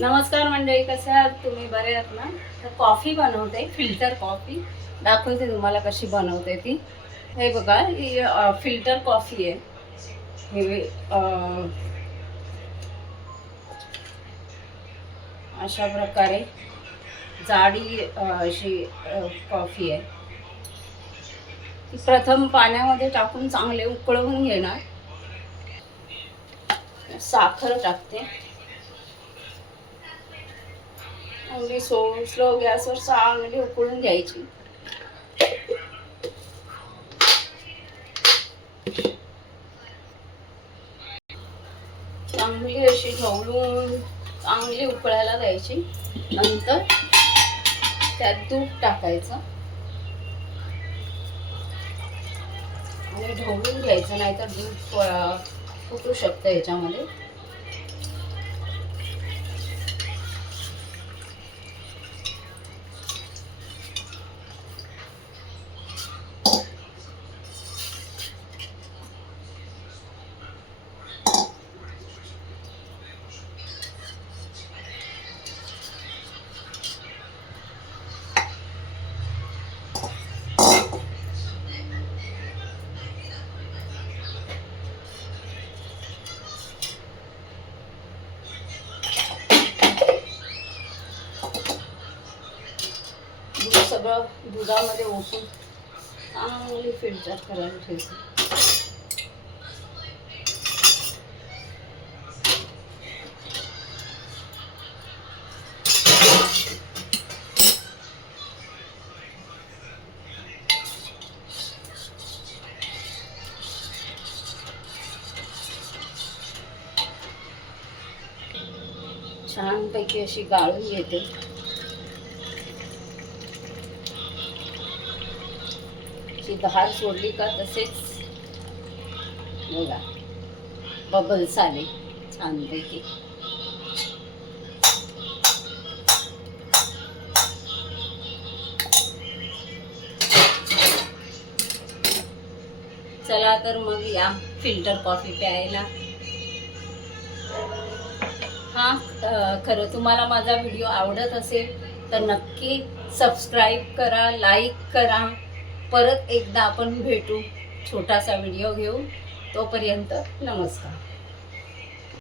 नमस्कार मंडळी, कसे आहात तुम्ही? बरे आहात ना? तर कॉफी बनवते, फिल्टर कॉफी दाखवते तुम्हाला कशी बनवते ती. हे बघा, ही फिल्टर कॉफी आहे. हे अशा प्रकारे जाडी अशी कॉफी आहे. ती प्रथम पाण्यामध्ये टाकून चांगले उकळवून घेणार. साखर टाकते आणि स्लो गॅसवर चांगली उकळून घ्यायची. चांगली अशी ढवळून चांगली उकळायला द्यायची. नंतर त्यात दूध टाकायचं आणि ढवळून घ्यायचं, नाहीतर दूध फुटू शकतं याच्यामध्ये. दूध सगळं दुधामध्ये ओतून चांगली फिल्टर करायला ठेवायचं. छानपैकी अशी गाळून घेते. धार सोडली का तसेच बघा बबल्स आले छानपैकी. चला तर मग या फिल्टर कॉफी प्यायला. खरं तुम्हाला माझा व्हिडिओ आवडत असेल तर नक्की सबस्क्राईब करा, लाईक करा. परत एकदा आपण भेटू छोटासा व्हिडिओ घेऊन. तोपर्यंत नमस्कार.